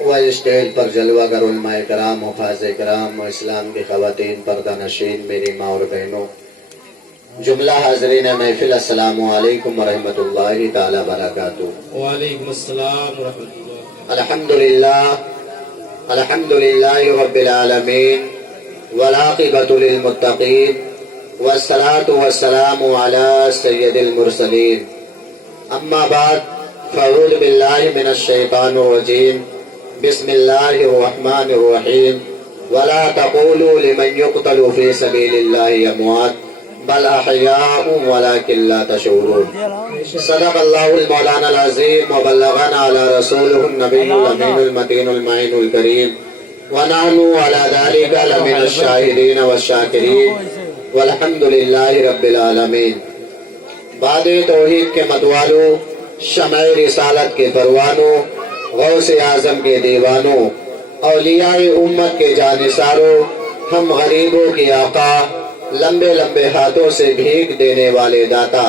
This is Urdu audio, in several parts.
و اسٹیج پر جلوہ گر علماء کرام، حفاظ کرام و اسلام کی خواتین، پردہ نشین میری ماں اور بہنوں، جملہ حاضرین محفل، السلام علیکم ورحمۃ اللہ تعالی وبرکاتہ۔ وعلیکم السلام ورحمۃ الحمدللہ الحمدللہ رب العالمین والعاقبۃ للمتقین والصلاة والسلام علی سید المرسلین، اما بعد فاعوذ باللہ من الشیطان الرجیم، بسم اللہ الرحمن الرحیم، ولا تقولوا لمن يقتل في سبيل الله اموات بل احیاء ولكن لا تشعرون۔ صدق اللہ المولانا العظیم وبلغنا علی رسولہ النبی الامین المتین المعین الکریم، ونحن علی ذلک لمن الشاہدین والشاکرین، والحمد للہ رب العالمین۔ باد توحید کے متوالوں، شمع رسالت کے پروانوں، غوث اعظم کے دیوانوں، اولیاء امت کے جانثاروں، ہم غریبوں کی آقا، لمبے لمبے ہاتھوں سے بھیک دینے والے داتا،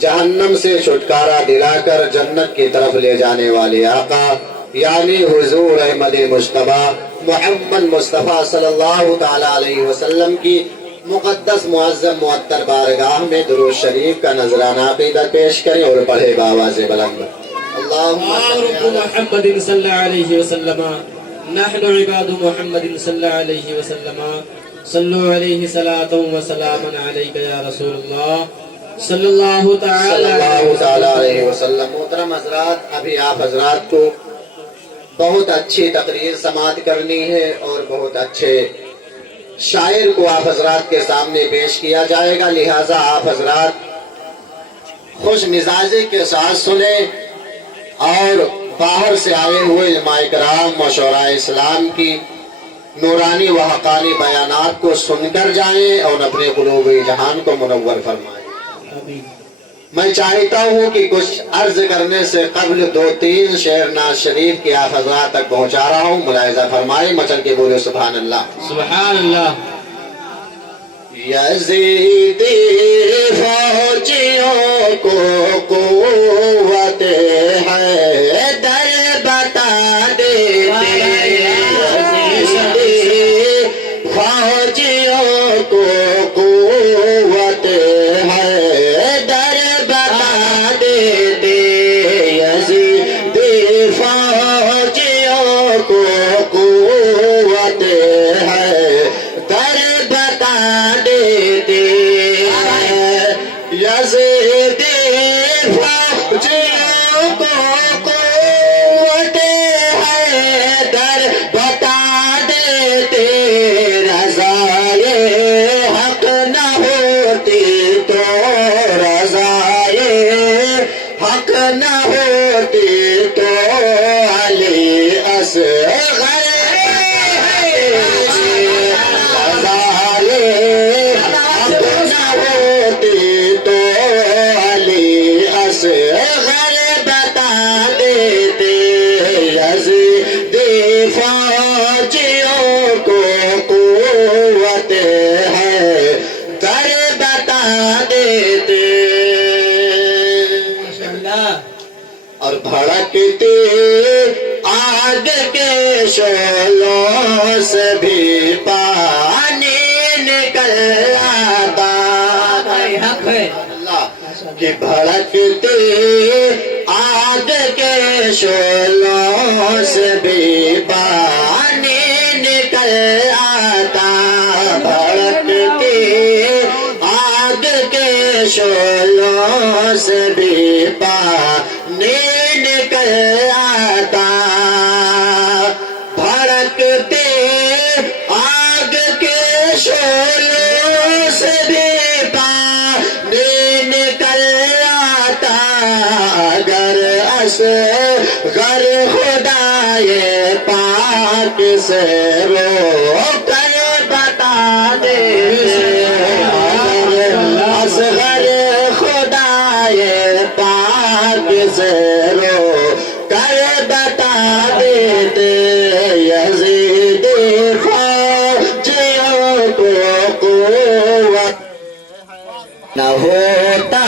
جہنم سے چھٹکارا دلا کر جنت کی طرف لے جانے والے آقا، یعنی حضور احمد مجتبی محمد مصطفیٰ صلی اللہ تعالیٰ علیہ وسلم کی مقدس معظم معطر بارگاہ میں درود شریف کا نذرانہ عقیدت پیش کریں اور پڑھے بآواز بلند، اللہم رب محمد صلی اللہ علیہ وسلم، نحن عباد محمد صلی اللہ علیہ وسلم، صلو علیہ صلاۃ و سلام علیک یا رسول اللہ صلی اللہ تعالی علیہ وسلم۔ محترم حضرات، ابھی آپ حضرات کو بہت اچھی تقریر سماعت کرنی ہے اور بہت اچھے شاعر کو آپ حضرات کے سامنے پیش کیا جائے گا، لہٰذا آپ حضرات خوش مزاجی کے ساتھ سنیں اور باہر سے آئے ہوئے علماء کرام و شعراء اسلام کی نورانی و حقانی بیانات کو سن کر جائیں اور اپنے قلوب جہان کو منور فرمائیں۔ میں چاہتا ہوں کہ کچھ عرض کرنے سے قبل 2-3 شعر ناز شریف کی آپ حضرات تک پہنچا رہا ہوں، ملاحظہ فرمائیں، مچل کے بولے سبحان اللہ سبحان اللہ۔ یزیدی فوجیوں کو قوت ہے در بتا دیتے، فوجیوں کو قوت ہے در بتا دیتے، یزیدی فوجیوں کو قوت ہے در بتا دیتے، یزیدی فوجیوں کو قوت ہے در بتا دیتے، رضائے حق نہ ہوتی تو رضائے حق نہ ہوتی تو علی اصغر اور بھڑکتی آگ کے شعلوں سے بھی پانی نکل آتا، کہ بھڑکتی آگ کے شعلوں سے بھی پانی نکل آتا، بھڑکتی آگ کے شعلوں سے بھی پانی نکل آتا، بھڑکتے آگ کے شعلوں سے بھی پانی نکل آتا، اگر اصغر خدائے پاک سے رو کر بتا دے، اصغر خدائے پاک سے رو کر بتا دیتے، یزیدی فوجیوں کو قوت نہ ہوتا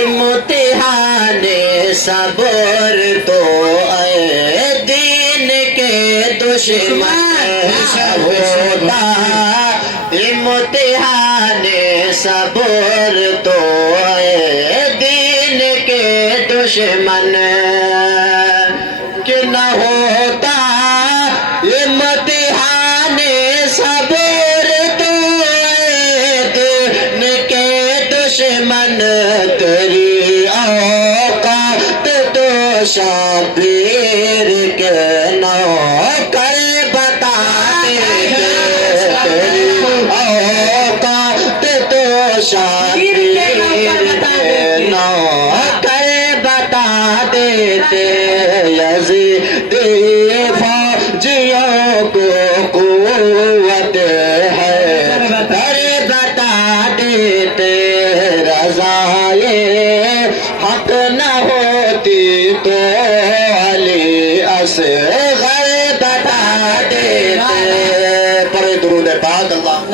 امتحان صبر تو اے دشمن ہوتا امتحان صبر تو ہے دین کے دشمن کہ نہ ہوتا امتحان صبر تو ہے دین کے دشمن تیری اوقات تو شبیر کے نوکر بتا اوقات تو شبیر کے نوکر بتا دیتے یزیدی فوجیوں کو قوت ہے در بتا دیتے رضائے حق نہ ہوتی تو علی اصغر بتا دیتے پڑھے درود پاک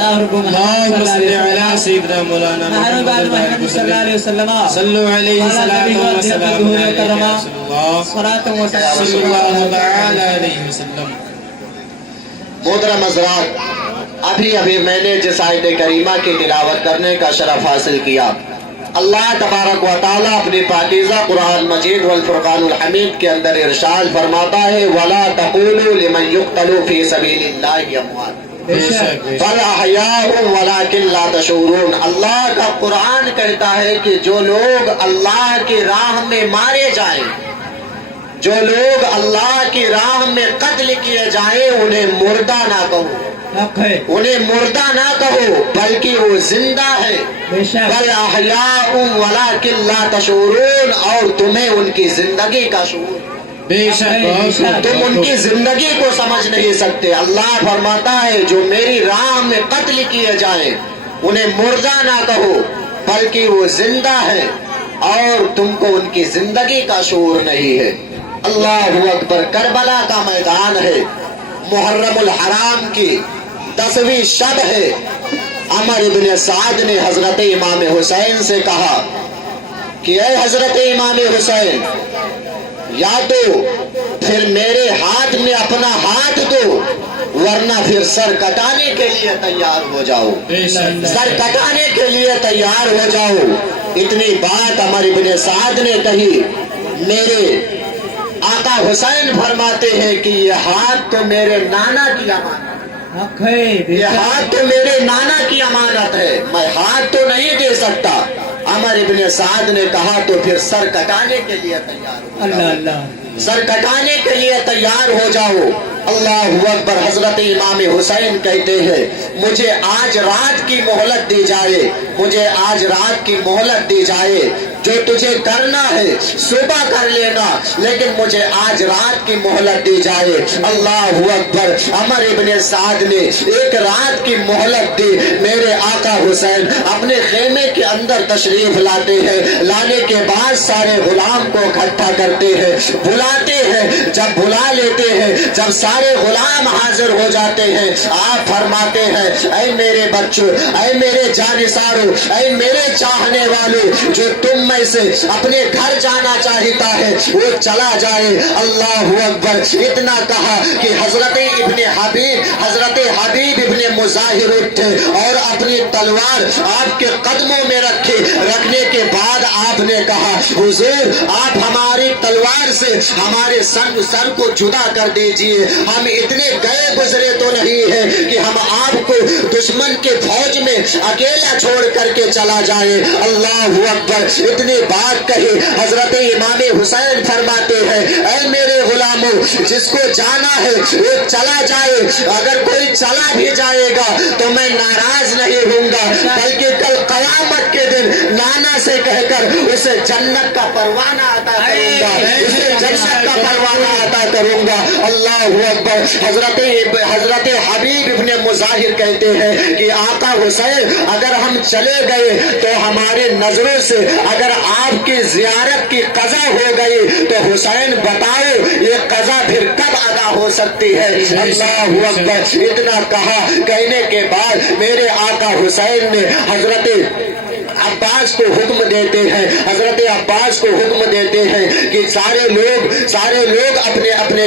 اللهم صل على سيدنا مولانا محمد صلى الله عليه وسلم صلوا عليه صلاة وسلام عليه صلى الله تعالى عليه وسلم. محترم حضرات، ابھی میں نے جس آیت کریمہ کی تلاوت کرنے کا شرف حاصل کیا، اللہ تبارک و تعالیٰ اپنی پاکیزہ قرآن مجید والفرقان الحمید کے اندر ارشاد فرماتا ہے وَلَا تَقُولُوا لِمَنْ يُقْتَلُوا فِي سَبِيلِ اللَّهِ أَمْوَاتٌ بل احیاء ولکن لا تشعرون. اللہ کا قرآن کہتا ہے کہ جو لوگ اللہ کی راہ میں مارے جائیں، جو لوگ اللہ کی راہ میں قتل کیے جائیں، انہیں مردہ نہ کہو، انہیں مردہ نہ کہو بلکہ وہ زندہ ہے. بل احیاء ولکن لا تشعرون، اور تمہیں ان کی زندگی کا شعور، تم ان کی زندگی کو سمجھ نہیں سکتے. اللہ فرماتا ہے جو میری راہ میں قتل کیے جائیں انہیں مردہ نہ کہو بلکہ وہ زندہ ہے، اور تم کو ان کی زندگی کا شعور نہیں ہے. اللہ اکبر. کربلا کا میدان ہے، محرم الحرام کی 10ویں شب ہے. عمر ابن سعد نے حضرت امام حسین سے کہا کہ اے حضرت امام حسین، یا تو پھر میرے ہاتھ میں اپنا ہاتھ دو، ورنہ پھر سر کٹانے کے لیے تیار ہو جاؤ، سر کٹانے کے لیے تیار ہو جاؤ. اتنی بات عمر ابن سعد نے کہی. میرے آقا حسین فرماتے ہیں کہ یہ ہاتھ تو میرے نانا کی امانت، یہ ہاتھ تو میرے نانا کی امانت ہے، میں ہاتھ تو نہیں دے سکتا. عمر ابن سعد نے کہا تو پھر سر کٹانے کے لیے تیار ہو جاؤ، سر کٹانے کے لیے تیار ہو جاؤ. اللہ اکبر. حضرت امام حسین کہتے ہیں مجھے آج رات کی مہلت دی جائے، مجھے آج رات کی مہلت دی جائے، جو تجھے کرنا ہے صبح کر لینا، لیکن مجھے آج رات کی مہلت دی جائے. اللہ اکبر. عمر ابن سعد نے ایک رات کی مہلت دی. میرے آقا حسین اپنے خیمے کے اندر تشریف لاتے ہیں، لانے کے بعد سارے غلام کو اکٹھا کرتے ہیں، بلاتے ہیں. جب بلا لیتے ہیں، جب سارے غلام حاضر ہو جاتے ہیں، آپ فرماتے ہیں اے میرے بچوں، اے میرے جانثاروں، اے میرے چاہنے والوں، جو تم میں سے اپنے گھر جانا چاہتا ہے وہ چلا جائے. اللہ اکبر. اتنا کہا کہ حضرت حبیب ابن مظاہر اٹھے اور اپنی تلوار آپ کے قدموں میں رکھنے کے بعد آپ نے کہا حضور آپ ہماری تلوار سے ہمارے سر کو جدا کر دیجئے. ہم اتنے گئے گزرے تو نہیں ہیں کہ ہم آپ کو دشمن کے فوج میں اکیلا چھوڑ کر کے چلا جائے. اللہ اکبر. اتنی بات کہی. حضرت امام حسین فرماتے ہیں اے میرے غلاموں، جس کو جانا ہے وہ چلا جائے، اگر کوئی چلا بھی جائے گا تو میں ناراض نہیں ہوں گا، بلکہ کل قیامت کے دن نانا سے کہہ کر اسے جنت کا پروانہ عطا کروں گا، اسے جنت کا پروانہ عطا کروں گا. اللہ اکبر. حضرت حبیب ابن مظاہر کہتے ہیں کہ آقا حسین اگر ہم چلے گئے تو ہمارے نظروں سے اگر آپ کی زیارت کی قضا ہو گئی تو حسین بتاؤ یہ قضا پھر کب ادا ہو سکتی ہے. اللہ اکبر. اتنا کہا. کہنے کے بعد میرے آقا حسین نے حضرت عباس کو حکم دیتے ہیں، حضرت عباس کو حکم دیتے ہیں کہ سارے لوگ اپنے اپنے